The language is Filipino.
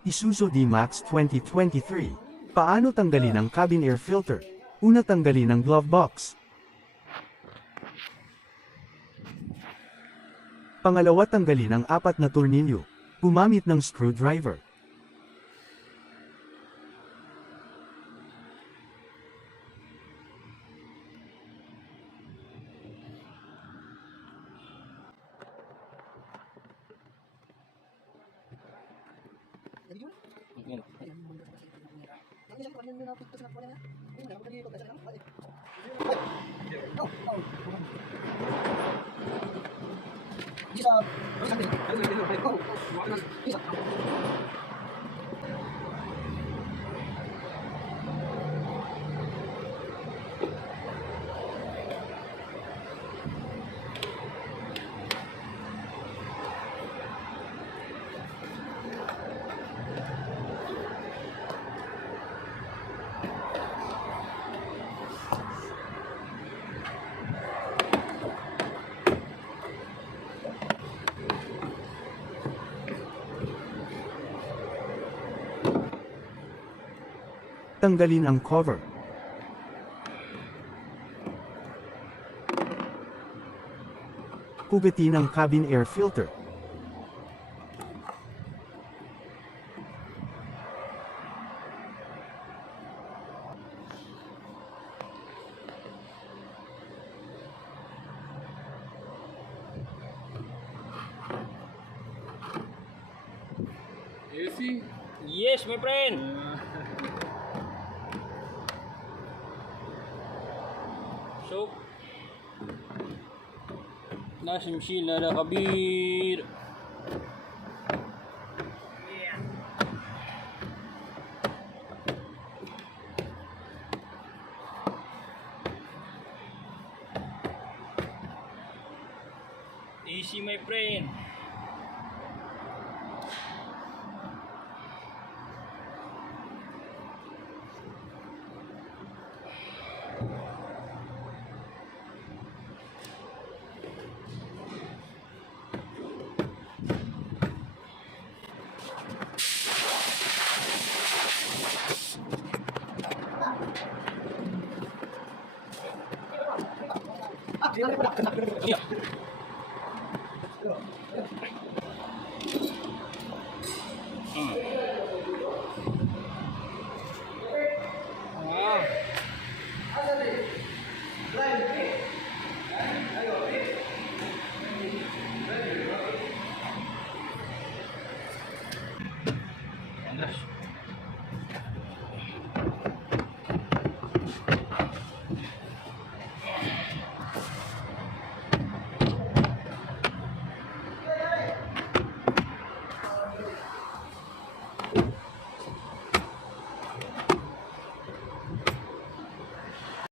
Isuzu D-Max 2023. Paano tanggalin ang cabin air filter? Una, tanggalin ang glove box. Pangalawa, tanggalin ang 4 na tornilyo. Gumamit ng screwdriver. Tanggalin ang cover. Kugatin ang cabin air filter. AC? Yes, my friend. So, nasa machine na nakabir. Easy, my friend. Yeah. Wow. Andras.